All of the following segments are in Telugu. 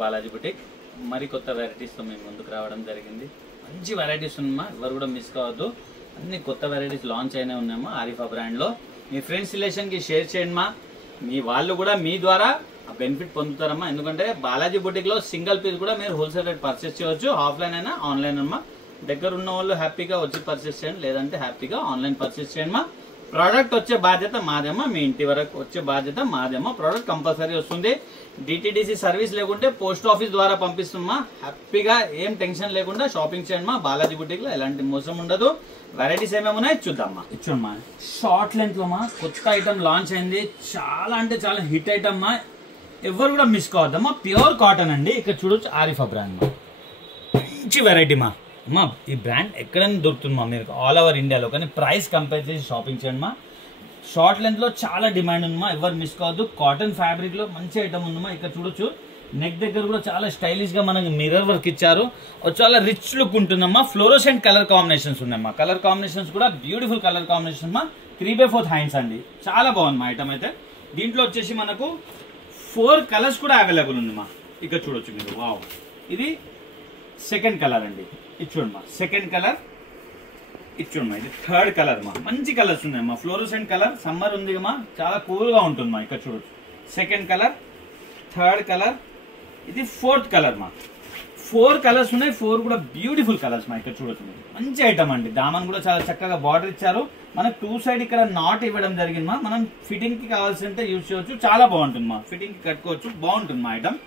బాలాజీ బుటిక్ మరి కొత్త వెరైటీస్తో మేము ముందుకు రావడం జరిగింది. మంచి వెరైటీస్ ఉన్నామా, ఎవరు కూడా మిస్ కావద్దు. అన్ని కొత్త వెరైటీస్ లాంచ్ అయినా ఉన్నామా ఆరిఫా బ్రాండ్లో. మీ ఫ్రెండ్స్ రిలేషన్కి షేర్ చేయండి మా, మీ వాళ్ళు కూడా మీ ద్వారా బెనిఫిట్ పొందుతారమ్మా. ఎందుకంటే బాలాజీ బుటిక్లో సింగిల్ పీస్ కూడా మీరు హోల్సేల్ రేట్ పర్చేస్ చేయవచ్చు, ఆఫ్లైన్ అయినా ఆన్లైన్ అమ్మా. దగ్గర ఉన్న వాళ్ళు హ్యాపీగా వచ్చి పర్చేస్ చేయండి, లేదంటే హ్యాపీగా ఆన్లైన్ పర్చేస్ చేయండి మా. ప్రోడక్ట్ వచ్చే బాధ్యత మాదేమో, మీ ఇంటి వరకు వచ్చే బాధ్యత మాదేమో. ప్రోడక్ట్ కంపల్సరీ వస్తుంది. డిటిడిసి సర్వీస్ లేకుంటే పోస్ట్ ఆఫీస్ ద్వారా పంపిస్తున్నా. హ్యాపీగా ఏం టెన్షన్ లేకుండా షాపింగ్ చేయండి మా. బాలాజీ బుటిక్ లో ఎలాంటి మోసం ఉండదు. వెరైటీస్ ఏమేమి ఉన్నాయి చూద్దామా. ఇచ్చమ్మా షార్ట్ లెంత్ లో మా కొత్త ఐటమ్ లాంచ్ అయింది. చాలా అంటే చాలా హిట్ ఐటమ్ మా, ఎవరు కూడా మిస్ కావద్దమ్మా. ప్యూర్ కాటన్ అండి. ఇక్కడ చూడొచ్చు ఆరిఫా బ్రాండ్ మా, మంచి వెరైటీ మా. అమ్మా ఈ బ్రాండ్ ఎక్కడైనా దొరుకుతుంది మా మీరు ఆల్ ఓవర్ ఇండియాలో, కానీ ప్రైస్ కంపేర్ చేసి షాపింగ్ చేయండి మా. షార్ట్ లెంత్ లో చాలా డిమాండ్ ఉందమ్మా, ఎవరు మిస్ కావద్దు. కాటన్ ఫ్యాబ్రిక్ లో మంచి ఐటమ్ ఉందమ్మా. ఇక్కడ చూడొచ్చు నెక్ దగ్గర కూడా చాలా స్టైలిష్ గా మనకి మిర్రర్ వర్క్ ఇచ్చారు, చాలా రిచ్ లుక్ ఉంటుందమ్మా. ఫ్లోరోసెంట్ కలర్ కాంబినేషన్స్ ఉన్నాయమ్మా. కలర్ కాంబినేషన్స్ కూడా బ్యూటిఫుల్ కలర్ కాంబినేషన్ మా. 3/4 హ్యాండ్స్ అండి, చాలా బాగుంది మా ఐటమ్ అయితే. దీంట్లో వచ్చేసి మనకు 4 కలర్స్ కూడా అవైలబుల్ ఉంది మా. ఇక్కడ చూడొచ్చు మీరు. వావ్, ఇది సెకండ్ కలర్ అండి. ఇది చూడండి మా, సెకండ్ కలర్. ఇది చూడండి మా, ఇది థర్డ్ కలర్ మా. మంచి కలర్స్ ఉన్నాయి మా. ఫ్లోరోసెంట్ కలర్, సమ్మర్ ఉంది మా, చాలా కూల్ గా ఉంటుంది మా. ఇక్కడ చూడొచ్చు సెకండ్ కలర్, థర్డ్ కలర్, ఇది ఫోర్త్ కలర్ మా. 4 కలర్స్ ఉన్నాయి, 4 కూడా బ్యూటిఫుల్ కలర్స్ మా. ఇక్కడ చూడొచ్చు మీరు, మంచి ఐటమ్ అండి. దామన్ కూడా చాలా చక్కగా బార్డర్ ఇచ్చారు. మనకు 2 సైడ్ ఇక్కడ నాట్ ఇవ్వడం జరిగింది మా. మనం ఫిట్టింగ్ కి కావాల్సింటే యూజ్ చేయవచ్చు, చాలా బాగుంటుంది మా. ఫిట్టింగ్ కి కట్టుకోవచ్చు, బాగుంటుంది మా ఐటమ్.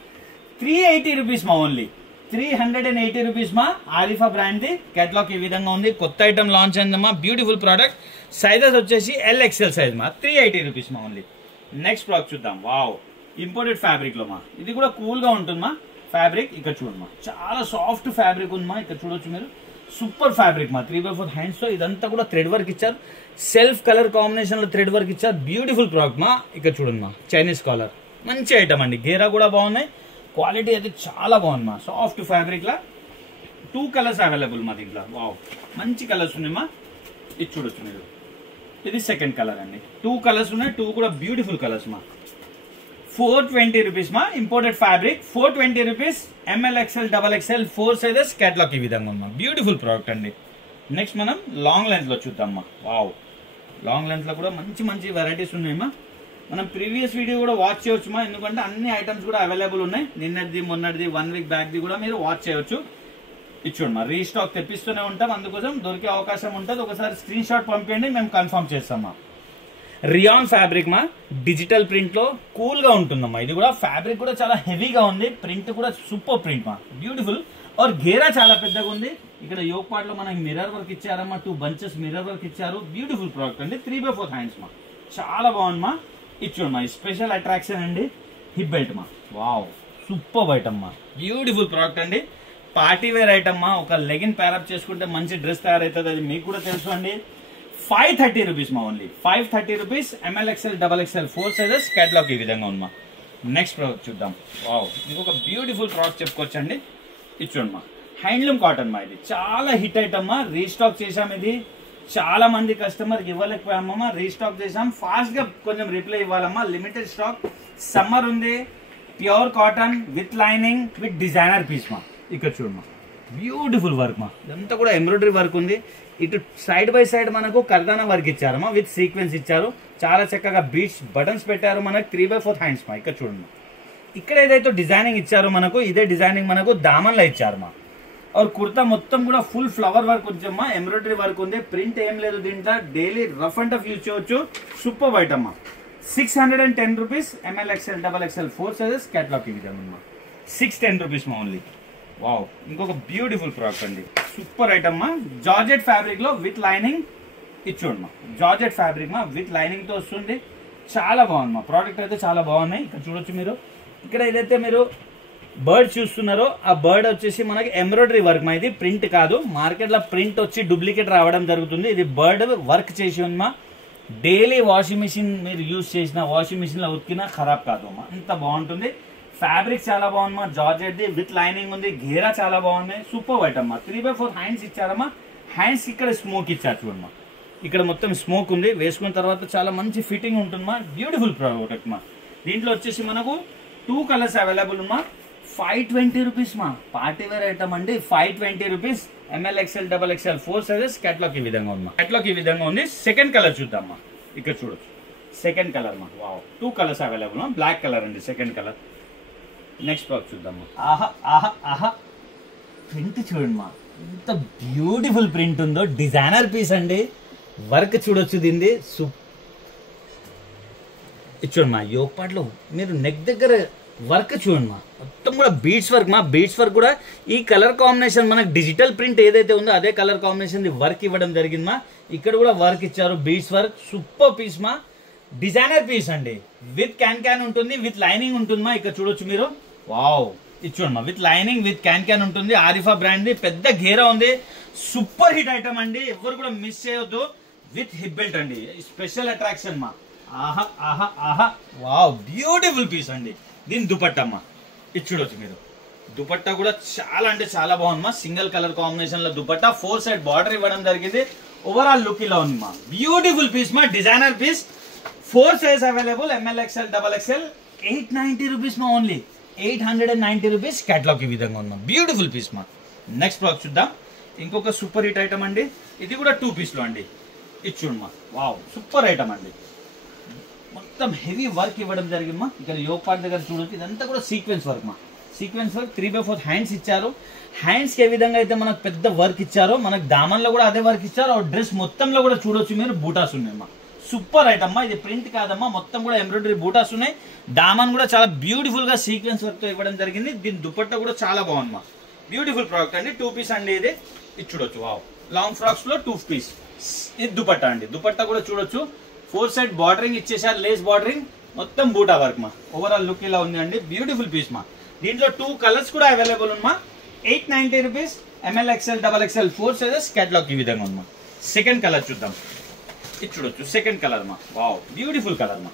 380 రూపీస్ మా, ఓన్లీ 380 రూపీస్ మా. ఆరిఫా బ్రాండ్ ది కేటలాగ్ ఈ విధంగా ఉంది. కొత్త ఐటమ్ లాంచ్ అయిందమ్మా, బ్యూటిఫుల్ ప్రోడక్ట్. సైజెస్ వచ్చేసి LXL సైజ్ మా. 380 రూపీస్ మా ఓన్లీ. నెక్స్ట్ ప్రోడక్ట్ చూద్దాం. వావ్, ఇంపోర్టెడ్ ఫ్యాబ్రిక్ లో మా. ఇది కూడా కూల్ గా ఉంటుంది మా ఫ్యాబ్రిక్. ఇక్కడ చూడమ్మా, చాలా సాఫ్ట్ ఫ్యాబ్రిక్ ఉంది మా. ఇక్కడ చూడొచ్చు మీరు, సూపర్ ఫ్యాబ్రిక్ మా. 3/4 హ్యాండ్స్ తో ఇదంతా కూడా థ్రెడ్ వర్క్ ఇచ్చారు. సెల్ఫ్ కలర్ కాంబినేషన్ లో థ్రెడ్ వర్క్ ఇచ్చారు. బ్యూటిఫుల్ ప్రోడక్ట్ మా. ఇక్కడ చూడండి మా, చైనీస్ కాలర్, మంచి ఐటమ్ అండి. గేరా కూడా బాగున్నాయి, క్వాలిటీ అయితే చాలా బాగుంది మా. సాఫ్ట్ ఫ్యాబ్రిక్ లా 2 కలర్స్ అవైలబుల్ మా దీంట్లో. వావ్, మంచి కలర్స్ ఉన్నాయి మా. ఇది చూడొచ్చు మీరు, ఇది సెకండ్ కలర్ అండి. 2 కలర్స్ ఉన్నాయి, 2 కూడా బ్యూటిఫుల్ కలర్స్ మా. 420 రూపీస్ మా. Imported fabric 420 rupees. ML, XL, XXL 4 sizes. Catalogue ఈ విధంగా మా. బ్యూటిఫుల్ ప్రోడక్ట్ అండి. నెక్స్ట్ మనం లాంగ్ లెంత్ లో చూద్దాం మా. వావ్, లాంగ్ లెంత్ లో కూడా మంచి మంచి వెరైటీస్ ఉన్నాయి మా. మనం ప్రీవియస్ వీడియో కూడా వాచ్ చేయవచ్చు మా, ఎందుకంటే అన్ని ఐటమ్స్ కూడా అవైలబుల్ ఉన్నాయి. నిన్నటిది, మొన్నటిది, 1 వీక్ బ్యాక్ ది కూడా మీరు వాచ్ చేయవచ్చు. ఇచ్చోండి మా, రీస్టాక్ తెప్పిస్తూనే ఉంటాం, అందుకోసం దొరికే అవకాశం ఉంటుంది. ఒకసారి స్క్రీన్ షాట్ పంపించండి, మేము కన్ఫర్మ్ చేస్తాం మా. రియాన్ ఫ్యాబ్రిక్ మా, డిజిటల్ ప్రింట్ లో కూల్ గా ఉంటుందమ్మా. ఇది కూడా ఫ్యాబ్రిక్ కూడా చాలా హెవీగా ఉంది. ప్రింట్ కూడా సూపర్ ప్రింట్ మా, బ్యూటిఫుల్. और గేరా చాలా పెద్దగా ఉంది. ఇక్కడ యోక్ పార్ట్ లో మనకి మిర్రర్ వర్క్ ఇచ్చారమ్మా. 2 బంచెస్ మిర్రర్ వర్క్ ఇచ్చారు. బ్యూటిఫుల్ ప్రోడక్ట్ అండి. 3/4 హ్యాండ్స్ మా, చాలా బాగుంది మా. ఇచ్చోండి మా, స్పెషల్ అట్రాక్షన్ అండి, హిప్ బెల్ట్ మా. వావ్, సూపర్ ఐటమ్ మా, బ్యూటిఫుల్ ప్రోడక్ట్ అండి. పార్టీ వేర్ ఐటమ్ మా. ఒక లెగిన్ ప్యారప్ చేసుకుంటే మంచి డ్రెస్ తయారవుతుంది, అది మీకు కూడా తెలుసు అండి. 530 రూపీస్ మా, only 530 rupees. ML, XL, XXL 4 sizes. Catalogue ఈ విధంగా ఉంది మా. నెక్స్ట్ ప్రోడక్ట్ చూద్దాం. వావ్, ఇంకొక బ్యూటిఫుల్ ప్రోడక్ట్ చెప్పుకోవచ్చండి. ఇచ్చోండి మా, హ్యాండ్లూమ్ కాటన్ మా. ఇది చాలా హిట్ ఐటమ్ మా. రీస్టాక్ చేసాం. ఇది చాలా మంది కస్టమర్కి ఇవ్వలేకపోయామమ్మా, రీస్టాక్ చేసాం. ఫాస్ట్ గా కొంచెం రిప్లై ఇవ్వాలమ్మా. Limited stock. సమ్మర్ ఉంది. Pure cotton with lining with designer piece మా. ఇక్కడ చూడమ్మా, బ్యూటిఫుల్ వర్క్ మా. ఇదంతా కూడా ఎంబ్రాయిడరీ వర్క్ ఉంది. ఇటు సైడ్ బై సైడ్ మనకు కర్దానా వర్క్ ఇచ్చారమ్మా, విత్ సీక్వెన్స్ ఇచ్చారు. చాలా చక్కగా బీట్స్ బటన్స్ పెట్టారు మనకు. 3/4 హ్యాండ్స్ మా. ఇక్కడ చూడండి, ఇక్కడ ఏదైతే డిజైనింగ్ ఇచ్చారో మనకు, ఇదే డిజైనింగ్ మనకు దామన్లో ఇచ్చారు మా. और కుర్తా మొత్తం కూడా ఫుల్ ఫ్లవర్ వర్క్ ఉంచమ్మా, ఎంబ్రాయిడరీ వర్క్ ఉంది. ప్రింట్ ఏం లేదు దీంట్లో. Daily rough and tough use చేయవచ్చు. సూపర్ ఐటమ్ మా. 610 rupees. ML, XL, XXL 4 sizes. Catalogue ఈ విధంగా మా. 610 రూపీస్ మా ఓన్లీ. వావ్, ఇంకొక బ్యూటిఫుల్ ప్రోడక్ట్ అండి. సూపర్ ఐటమ్ మా. జార్జెట్ ఫ్యాబ్రిక్ లో విత్ లైనింగ్. ఇది చూడండి మా, జార్జెట్ ఫ్యాబ్రిక్ మా, విత్ లైనింగ్ తో వస్తుంది. చాలా బాగుంది మా. ప్రోడక్ట్ అయితే చాలా బాగున్నాయి. ఇక్కడ చూడొచ్చు మీరు. ఇక్కడ ఏదైతే మీరు బర్డ్ చూస్తున్నారో ఆ బర్డ్ వచ్చేసి మనకి ఎంబ్రాయిడరీ వర్క్ మా. ఇది ప్రింట్ కాదు. మార్కెట్ లో ప్రింట్ వచ్చి డూప్లికేట్ రావడం జరుగుతుంది. ఇది బర్డ్ వర్క్ చేసి ఉంది మా. డైలీ వాషింగ్ మిషన్ మీరు యూజ్ చేసిన, వాషింగ్ మిషన్ లో ఉతికినా ఖరాబ్ కాదు మా, అంత బాగుంటుంది. ఫ్యాబ్రిక్ చాలా బాగుంది మా. జార్జెట్ ది విత్ లైనింగ్ ఉంది. గేరా చాలా బాగుంది. సూపర్ ఐటమ్ మా. 3/4 హ్యాండ్స్ ఇచ్చారమ్మా. హ్యాండ్స్ ఇక్కడ స్మోక్ ఇచ్చారు చూడమ్మా. ఇక్కడ మొత్తం స్మోక్ ఉంది. వేసుకున్న తర్వాత చాలా మంచి ఫిట్టింగ్ ఉంటుంది మా. బ్యూటిఫుల్ ప్రోడక్ట్ మా. దీంట్లో వచ్చేసి మనకు 2 కలర్స్ అవైలబుల్ మా. 520 రూపీస్ మా. పార్టీ వేర్ ఐటమ్ అండి, 520 rupees. ML XL XXL 4 sizes. Catalogue ఈ విధంగా ఉంది. కేటలాగ్ ఈ విధంగా ఉంది. సెకండ్ కలర్ చూద్దామా. ఇక్కడ చూడొచ్చు సెకండ్ కలర్ మా. Wow, 2 colours available. Black colour అండి సెకండ్ కలర్. నెక్స్ట్ బాక్స్ చూద్దామా. ఆహా ఆహా ఆహా, ప్రింట్ చూడండి మా, ఎంత బ్యూటిఫుల్ ప్రింట్ ఉందో. డిజైనర్ పీస్ అండి. వర్క్ చూడొచ్చు దీన్ని. చూడండి మా, యోగ్ పార్ట్లో మీరు నెక్ దగ్గర వర్క్ చూడండి మా, మొత్తం కూడా బీడ్స్ వర్క్ మా. బీడ్స్ వర్క్ కూడా ఈ కలర్ కాంబినేషన్ మనకు డిజిటల్ ప్రింట్ ఏదైతే ఉందో అదే కలర్ కాంబినేషన్ వర్క్ ఇవ్వడం జరిగింది మా. ఇక్కడ కూడా వర్క్ ఇచ్చారు, బీడ్స్ వర్క్. సూపర్ పీస్ మా, డిజైనర్ పీస్ అండి. విత్ క్యాన్ ఉంటుంది, విత్ లైనింగ్ ఉంటుంది మా. ఇక్కడ చూడొచ్చు మీరు. వావ్, ఇది చూడండి మా, విత్ లైనింగ్ విత్ క్యాన్ ఉంటుంది. Arifa brand the. పెద్ద ఘేరా ఉంది. సూపర్ హిట్ ఐటమ్ అండి, ఎవరు కూడా మిస్ చేయొద్దు. విత్ హిప్ బెల్ట్ అండి, స్పెషల్ అట్రాక్షన్ మా. ఆహా ఆహా ఆహా, వావ్, బ్యూటిఫుల్ పీస్ అండి. దీని దుపట్టా అమ్మా, ఇది చూడొచ్చు మీరు. దుపట్టా కూడా చాలా అంటే చాలా బాగుందమ్మా. సింగిల్ కలర్ కాంబినేషన్ లో దుపట్టా, 4 సైడ్ బార్డర్ ఇవ్వడం జరిగింది. ఓవరాల్ లుక్ ఇలా ఉంది మా. బ్యూటిఫుల్ పీస్ మా, designer piece. 4 size available. ML XL XXL 890 rupees మా. Only 890 rupees. కేటలాగ్ ఈ విధంగా ఉంది. బ్యూటిఫుల్ పీస్ మా. నెక్స్ట్ బ్లాక్ చూద్దాం. ఇంకొక సూపర్ హిట్ ఐటమ్ అండి. ఇది కూడా 2 పీస్ లో అండి. ఇది చూడమ్మా, వావ్, సూపర్ ఐటమ్ అండి. మొత్తం హెవీ వర్క్ ఇవ్వడం జరిగింది. ఇక్కడ యోగ్ పార్ట్ దగ్గర చూడొచ్చు, ఇదంతా కూడా సీక్వెన్స్ వర్క్ మా. సీక్వెన్స్ వర్క్ 3/4 హ్యాండ్స్ ఇచ్చారు. హ్యాండ్స్ కి ఏ విధంగా అయితే మనకు పెద్ద వర్క్ ఇచ్చారో మనకు దామన్ లో కూడా అదే వర్క్ ఇచ్చారు. డ్రెస్ మొత్తంలో కూడా చూడొచ్చు మీరు, బూటాస్ ఉన్నాయమ్మా. సూపర్ ఐటమ్ మా. ఇది ప్రింట్ కాదమ్మా, మొత్తం కూడా ఎంబ్రాయిడరీ బూటాస్ ఉన్నాయి. దామన్ కూడా చాలా బ్యూటిఫుల్ గా సీక్వెన్స్ వర్క్ తో ఇవ్వడం జరిగింది. దీని దుపట్టా కూడా చాలా బాగుంది మా. బ్యూటిఫుల్ ప్రోడక్ట్ అండి. 2 పీస్ అండి ఇది. చూడొచ్చు, వావ్, లాంగ్ ఫ్రాక్స్ లో 2 పీస్. ఇది దుపట్టా అండి. దుపట్టా కూడా చూడొచ్చు, 4 సైడ్ బార్డరింగ్ ఇచ్చేసారు, లేస్ బార్డరింగ్, మొత్తం బూటా వర్క్ మా. ఓవరాల్ లుక్ ఇలా ఉంది అండి. బ్యూటిఫుల్ పీస్ మా. దీంట్లో 2 కలర్స్ కూడా అవైలబుల్ ఉన్నా. 890 rupees. ML XL XXL 4 sizes. Catalogue ఈ విధంగా ఉంది. సెకండ్ కలర్ చూద్దాం. ఇది చూడొచ్చు సెకండ్ కలర్ మా. వావ్, బ్యూటిఫుల్ కలర్ మా.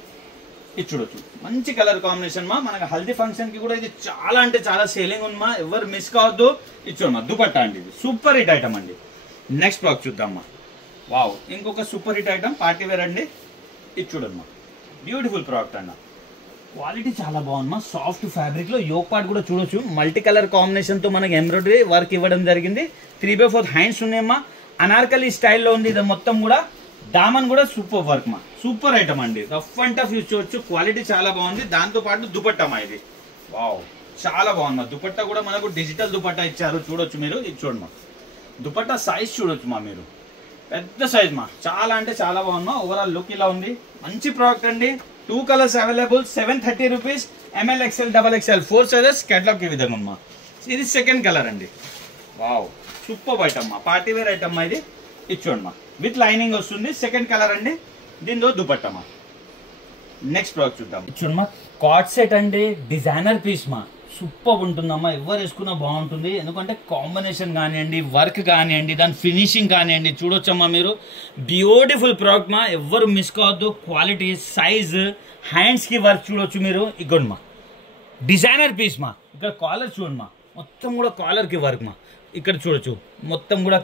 ఇది చూడొచ్చు, మంచి కలర్ కాంబినేషన్ మా. మనకు హల్దీ ఫంక్షన్ కి కూడా ఇది చాలా అంటే చాలా సేలింగ్ ఉంది మా. ఎవరు మిస్ కావద్దు. ఇది చూడమ్మా, దుపట్టా అండి. ఇది సూపర్ హిట్ ఐటమ్ అండి. నెక్స్ట్ బ్లాక్ చూద్దాం మా. వావ్, ఇంకొక super hit item, party wear అండి. ఇది చూడమ్మా, బ్యూటిఫుల్ ప్రోడక్ట్ అన్న. క్వాలిటీ చాలా బాగుందమ్మా. సాఫ్ట్ ఫ్యాబ్రిక్ లో యోగ్ పార్ట్ కూడా చూడొచ్చు. మల్టీ కలర్ కాంబినేషన్ తో మనకి ఎంబ్రాయిడరీ వర్క్ ఇవ్వడం జరిగింది. 3/4 హ్యాండ్స్ ఉన్నాయమ్మా. అనార్కలి స్టైల్లో ఉంది ఇది మొత్తం కూడా. దామన్ కూడా సూపర్ వర్క్ మా. సూపర్ ఐటమ్ అండి. రఫ్ అండ్ టఫ్ యూజ్ చేయొచ్చు. క్వాలిటీ చాలా బాగుంది. దాంతో పాటు దుపట్టా మా. ఇది వావ్, చాలా బాగుంది మా. దుపట్టా కూడా మనకు డిజిటల్ దుపట్టా ఇచ్చారు, చూడొచ్చు మీరు. ఇది చూడండి మా, దుపట్టా సైజ్ చూడొచ్చు మా మీరు. పెద్ద సైజ్ మా, చాలా అంటే చాలా బాగుంది మా. ఓవరాల్ లుక్ ఇలా ఉంది. మంచి ప్రోడక్ట్ అండి. 2 colours available. 730 rupees. ML XL XXL 4 sizes. Catalogue ఈ విధంగా ఉందమ్మా. ఇది సెకండ్ కలర్ అండి. వావ్, సూపర్ ఐటమ్ మా. పార్టీ వేర్ ఐటమ్ మా ఇది. ఇది చూడండి మా, విత్ లైనింగ్ వస్తుంది. సెకండ్ కలర్ అండి. దీంతో దుపట్టా మా. నెక్స్ట్ ప్రోడక్ట్ చూద్దాం. చూడమ్మా, కార్డ్ సెట్ అండి. డిజైనర్ పీస్ మా. సూపర్ ఉంటుందమ్మా. ఎవరు వేసుకున్నా బాగుంటుంది. ఎందుకంటే కాంబినేషన్ కానివ్వండి, వర్క్ కానివ్వండి, దాని ఫినిషింగ్ కానివ్వండి, చూడొచ్చమ్మా మీరు. బ్యూటిఫుల్ ప్రోడక్ట్ మా. ఎవరు మిస్ కావద్దు. క్వాలిటీ, సైజ్, హ్యాండ్స్ కి వర్క్ చూడొచ్చు మీరు. ఇగోండి మా, డిజైనర్ పీస్ మా. ఇక్కడ కాలర్ చూడండి మా, మొత్తం కూడా కాలర్ కి వర్క్ మా. ఇక్కడ చూడొచ్చు, మొత్తం కూడా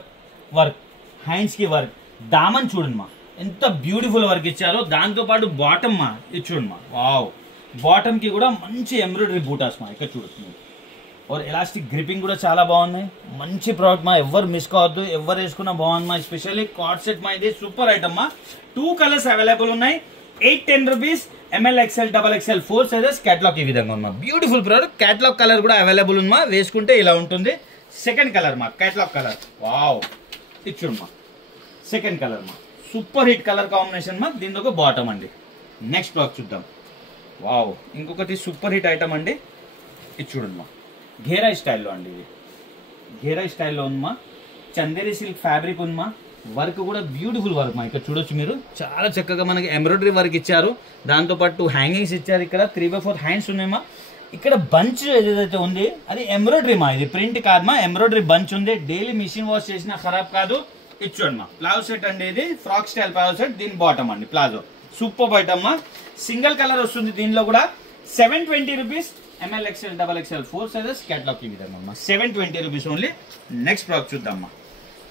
వర్క్. హ్యాండ్స్ కి వర్క్. దామన్ చూడండి మా, ఎంత బ్యూటిఫుల్ వర్క్ ఇచ్చారో. దాంతో పాటు బాటమ్ మా, ఇది చూడండి మా. వావ్, బాటమ్ కి కూడా మంచి ఎంబ్రాయిడరీ బూటాస్ మా. ఇక్కడ చూడొచ్చు. और ఎలాస్టిక్ గ్రిప్పింగ్ కూడా చాలా బాగున్నాయి. మంచి ప్రోడక్ట్ మా. ఎవరు మిస్ కావద్దు. ఎవరు వేసుకున్నా బాగుంది మా. స్పెషల్లీ కార్డ్ సెట్ మా. ఇది సూపర్ ఐటమ్ మా. 2 కలర్స్ అవైలబుల్ ఉన్నాయి. 810 rupees. ML XL XXL 4 sizes. Catalogue ఈ విధంగా ఉంది మా. Beautiful product. కేటలాగ్ కలర్ కూడా అవైలబుల్ ఉంది మా. వేసుకుంటే ఇలా ఉంటుంది. సెకండ్ కలర్ మా, కేటలాగ్ కలర్. వావ్, ఇది చూడు మా, సెకండ్ కలర్ మా. సూపర్ హిట్ కలర్ కాంబినేషన్ మా. దీంతో ఒక బాటమ్ అండి. నెక్స్ట్ బ్లాక్ చూద్దాం. వావ్, ఇంకొకటి సూపర్ హిట్ ఐటమ్ అండి. ఇది చూడండి మా, ఘేరా స్టైల్లో అండి. ఇది ఘేరా స్టైల్లో ఉంది మా. చందేరి సిల్క్ ఫ్యాబ్రిక్ ఉంది మా. వర్క్ కూడా బ్యూటిఫుల్ వర్క్ మా. ఇక్కడ చూడొచ్చు మీరు. చాలా చక్కగా మనకి ఎంబ్రాయిడరీ వర్క్ ఇచ్చారు. దాంతోపాటు హ్యాంగింగ్స్ ఇచ్చారు. ఇక్కడ 3/4 హ్యాండ్స్ ఉన్నాయి మా. ఇక్కడ బంచ్ ఏదైతే ఉంది అది ఎంబ్రాయిడరీ మా. ఇది ప్రింట్ కాదు మా, ఎంబ్రాయిడరీ బంచ్ ఉంది. డైలీ మిషన్ వాష్ చేసినా ఖరాబ్ కాదు. ఇది చూడండి మా, ప్లాజో సెట్ అండి. ఇది ఫ్రాక్ స్టైల్ ప్లాజో సెట్. దీని బాటమ్ అండి ప్లాజో. సూపర్ ఐటమ్ మా. సింగిల్ కలర్ వస్తుంది దీనిలో కూడా. 720 rupees. ML XL XXL 4 sizes. Catalogue ఈ విధంగా అమ్మా. 720 రూపీస్ ఓన్లీ. నెక్స్ట్ ప్రోడక్ట్ చూద్దామమ్మా.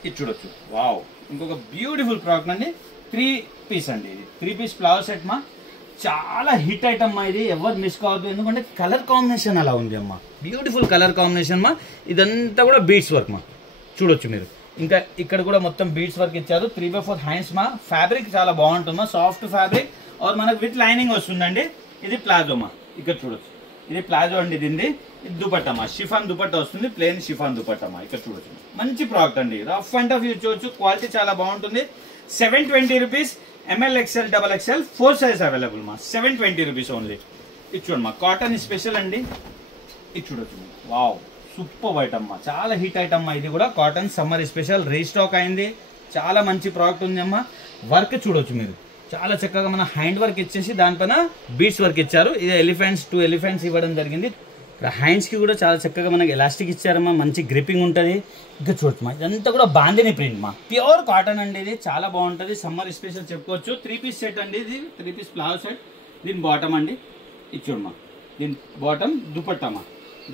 ఇది చూడొచ్చు. వావ్, ఇంకొక బ్యూటిఫుల్ ప్రోడక్ట్ అండి. 3 పీస్ అండి. ఇది 3 పీస్ ప్లాజో సెట్ మా. చాలా హిట్ ఐటమ్ ఇది, ఎవరు మిస్ కావద్దు. ఎందుకంటే కలర్ కాంబినేషన్ అలా ఉంది అమ్మా, బ్యూటిఫుల్ కలర్ కాంబినేషన్ మా. ఇదంతా కూడా బీడ్స్ వర్క్ మా, చూడొచ్చు మీరు. ఇంకా ఇక్కడ కూడా మొత్తం బీడ్స్ వర్క్ ఇచ్చారు. 3/4 హ్యాండ్స్ మా. ఫ్యాబ్రిక్ చాలా బాగుంటుందమ్మా, సాఫ్ట్ ఫ్యాబ్రిక్. और మనకు విత్ లైనింగ్ వస్తుందండి. ఇది ప్లాజో మా, ఇక్కడ చూడొచ్చు. ఇది ప్లాజో అండి, ఇది దుపట్టమ్మా, షిఫాన్ దుపట్ట వస్తుంది, ప్లేన్ షిఫాన్ దుపట్టమ్మా. ఇక్కడ చూడొచ్చు, మంచి ప్రోడక్ట్ అండి, రఫ్ అండ్ టఫ్ యూజ్ చేయొచ్చు, క్వాలిటీ చాలా బాగుంటుంది. 720 rupees, ML XL XXL 4 size available మా. 720 రూపీస్ ఓన్లీ. ఇది చూడమ్మా, కాటన్ స్పెషల్ అండి. ఇది చూడొచ్చు, వావ్ సూపర్ ఐటమ్ మా, చాలా హిట్ ఐటమ్ మా. ఇది కూడా కాటన్ సమ్మర్ స్పెషల్, రీస్టాక్ అయింది, చాలా మంచి ప్రోడక్ట్ ఉంది అమ్మా. వర్క్ చూడొచ్చు మీరు, చాలా చక్కగా మన హ్యాండ్ వర్క్ ఇచ్చేసి దానిపైన బీడ్స్ వర్క్ ఇచ్చారు. ఇది ఎలిఫెంట్స్, 2 ఎలిఫెంట్స్ ఇవ్వడం జరిగింది. హ్యాండ్స్ కి కూడా చాలా చక్కగా మనకి ఎలాస్టిక్ ఇచ్చారమ్మా, మంచి గ్రిప్పింగ్ ఉంటుంది. ఇంకా చూడమ్మా, ఇదంతా కూడా బాందిని ప్రింట్ మా, ప్యూర్ కాటన్ అండి. ఇది చాలా బాగుంటుంది, సమ్మర్ స్పెషల్ చెప్పుకోవచ్చు. 3 పీస్ సెట్ అండి, ఇది 3 పీస్ ప్లాజో సెట్. దీని బాటమ్ అండి, ఇది చూడమ్మా, దీని బాటమ్ దుపట్టమ్మా.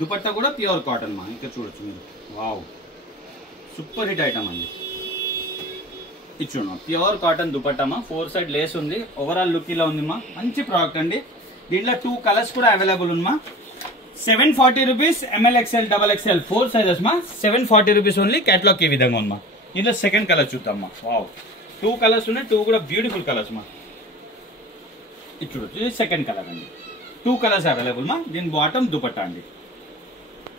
దుపట్టా కూడా ప్యూర్ కాటన్ మా. ఇంకా చూడొచ్చు మీరు, వావ్ సూపర్ హిట్ ఐటమ్ అండి. ఇది చూడమ్మా, ప్యూర్ కాటన్ దుపట్టమ్మా, 4 సైడ్ లేస్ ఉంది. ఓవరాల్ లుక్ ఇలా ఉంది మా, మంచి ప్రోడక్ట్ అండి. దీంట్లో 2 కలర్స్ కూడా అవైలబుల్ ఉందమ్మా. 740 rupees, ML XL XXL 4 sizes మా. 740 రూపీస్ ఓన్లీ. కేటలాగ్ ఈ విధంగా ఉందమ్మా. దీంట్లో సెకండ్ కలర్ చూద్దామా. వావ్ 2 కలర్స్ ఉన్నాయి, 2 కూడా బ్యూటిఫుల్ కలర్స్ మా. ఇది చూడొచ్చు, ఇది సెకండ్ కలర్ అండి. 2 కలర్స్ అవైలబుల్ మా. దీని బాటమ్ దుపట్టా అండి.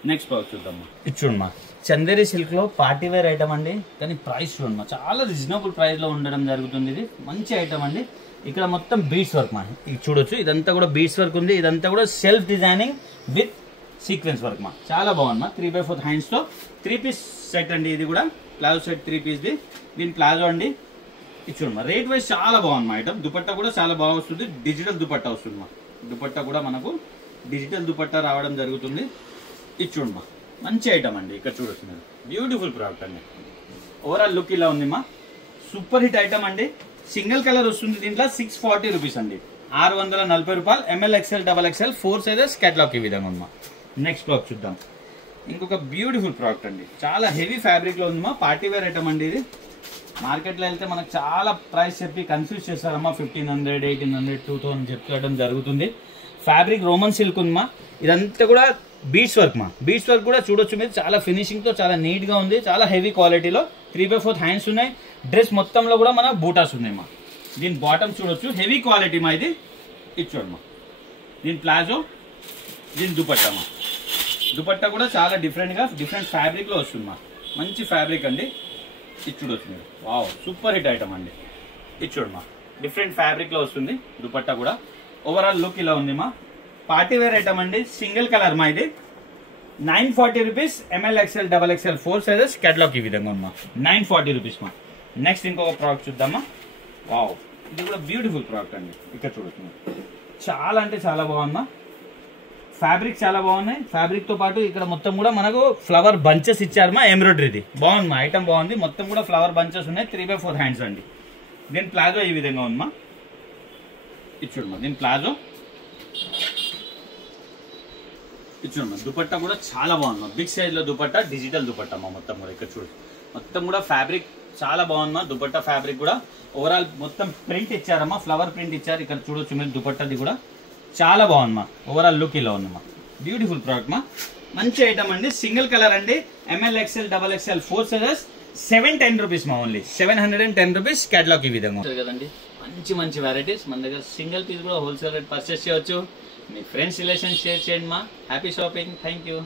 నెక్స్ట్ ప్రోడక్ట్ చూద్దామా. ఇది చూడమ్మా, చందేరి సిల్క్ లో పార్టీ వేర్ ఐటమ్ అండి. కానీ ప్రైస్ చూడమ్మా, చాలా రీజనబుల్ ప్రైస్ లో ఉండడం జరుగుతుంది. ఇది మంచి ఐటమ్ అండి. ఇక్కడ మొత్తం బీడ్స్ వర్క్ మా, ఇది చూడొచ్చు, ఇదంతా కూడా బీడ్స్ వర్క్ ఉంది. ఇదంతా కూడా self designing with sequence work మా, చాలా బాగుంది మా. 3/4 హ్యాండ్స్ తో 3 పీస్ సెట్ అండి. ఇది కూడా ప్లాజో సెట్ 3 పీస్ ది. దీని ప్లాజో అండి. ఇది చూడమ్మా, రేట్ వైజ్ చాలా బాగుంది మా ఐటమ్. దుపట్టా కూడా చాలా బాగా వస్తుంది, డిజిటల్ దుపట్టా వస్తుంది మా. దుపట్టా కూడా మనకు డిజిటల్ దుపట్టా రావడం జరుగుతుంది. ఇది చూడమ్మా, మంచి ఐటమ్ అండి. ఇక్కడ చూడొచ్చు మీరు, బ్యూటిఫుల్ ప్రోడక్ట్ అండి. ఓవరాల్ లుక్ ఇలా ఉంది మా, సూపర్ హిట్ ఐటమ్ అండి. సింగిల్ కలర్ వస్తుంది దీంట్లో. 640 రూపీస్ అండి, 640 రూపాయలు. ML XL XXL 4 sizes. Catalogue ఈ విధంగా ఉందమ్మా. నెక్స్ట్ ప్రోడక్ట్ చూద్దాం. ఇంకొక బ్యూటిఫుల్ ప్రోడక్ట్ అండి, చాలా హెవీ ఫ్యాబ్రిక్ లో ఉందమ్మా. పార్టీ వేర్ ఐటమ్ అండి. ఇది మార్కెట్లో వెళ్తే మనకు చాలా ప్రైస్ చెప్పి కన్ఫ్యూజ్ చేస్తారమ్మా. 1500, 1800, 2000 చెప్పడం జరుగుతుంది. ఫ్యాబ్రిక్ రోమన్ సిల్క్ ఉందమ్మా. ఇదంతా కూడా బీడ్స్ వర్క్ మా. బీడ్స్ వర్క్ కూడా చూడొచ్చు మీరు, చాలా ఫినిషింగ్ తో చాలా నీట్ గా ఉంది, చాలా హెవీ క్వాలిటీలో. 3/4 హ్యాండ్స్ ఉన్నాయి. డ్రెస్ మొత్తంలో కూడా మన బూటాస్ ఉన్నాయి మా. దీని బాటమ్ చూడొచ్చు, హెవీ క్వాలిటీ మా. ఇది ఇది చూడమ్మా, దీని ప్లాజో, దీని దుపట్టా మా. దుపట్టా కూడా చాలా డిఫరెంట్ ఫ్యాబ్రిక్ లో వస్తుంది మా, మంచి ఫ్యాబ్రిక్ అండి. ఇది చూడొచ్చు మీరు, వావ్ సూపర్ హిట్ ఐటమ్ అండి. ఇది చూడమ్మా, డిఫరెంట్ ఫ్యాబ్రిక్ లో వస్తుంది దుపట్టా కూడా. ఓవరాల్ లుక్ ఇలా ఉంది మా. పార్టీ వేర్ ఐటమ్ అండి, సింగిల్ కలర్ మా. ఇది 940 rupees. ML XL XXL 4 sizes. Catalogue ఈ విధంగా ఉందమ్మా. 940 రూపీస్ మా. నెక్స్ట్ ఇంకొక ప్రోడక్ట్ చూద్దామా. వావ్, ఇది కూడా బ్యూటిఫుల్ ప్రోడక్ట్ అండి. ఇక్కడ చూడొచ్చు, చాలా అంటే చాలా బాగుందా. ఫ్యాబ్రిక్ చాలా బాగున్నాయి. ఫ్యాబ్రిక్ తో పాటు ఇక్కడ మొత్తం కూడా మనకు ఫ్లవర్ బంచెస్ ఇచ్చారు మా. ఎంబ్రాయిడరీది బాగుంది మా, ఐటమ్ బాగుంది. మొత్తం కూడా ఫ్లవర్ బంచెస్ ఉన్నాయి. 3/4 హ్యాండ్స్ అండి. దీని ప్లాజో ఈ విధంగా ఉందమ్మా. ఇది చూడమ్మా, దీని ప్లాజో. ఇది చూడమ్మా, దుపట్టా కూడా చాలా బాగుంది. బిగ్ సైజ్ లో దుపట్టా, డిజిటల్ దుపట్టా మా. మొత్తం కూడా ఇక్కడ చూడు, మొత్తం కూడా ఫ్యాబ్రిక్ చాలా బాగుందమ్మా. దుపట్టా ఫ్యాబ్రిక్ కూడా ఓవరాల్ మొత్తం ప్రింట్ ఇచ్చారమ్మా, ఫ్లవర్ ప్రింట్ ఇచ్చారు. ఇక్కడ చూడొచ్చు మీరు, దుపట్టాది కూడా చాలా బాగుందమ్మా. ఓవరాల్ లుక్ ఇలా ఉందమ్మా, బ్యూటిఫుల్ ప్రోడక్ట్ మా. మంచి ఐటమ్ అండి, సింగిల్ కలర్ అండి. ML XL XXL 4 sizes. 710 rupees మా, ఓన్లీ 710 రూపీస్. కేటలాగ్ ఈ విధంగా కదండి. మంచి వెరైటీస్ మన దగ్గర. సింగిల్ పీస్ కూడా హోల్సేల్ రేట్ పర్చేస్ చేయవచ్చు. మీ ఫ్రెండ్స్ రిలేషన్ షేర్ చేయండి మా. Happy shopping. Thank you.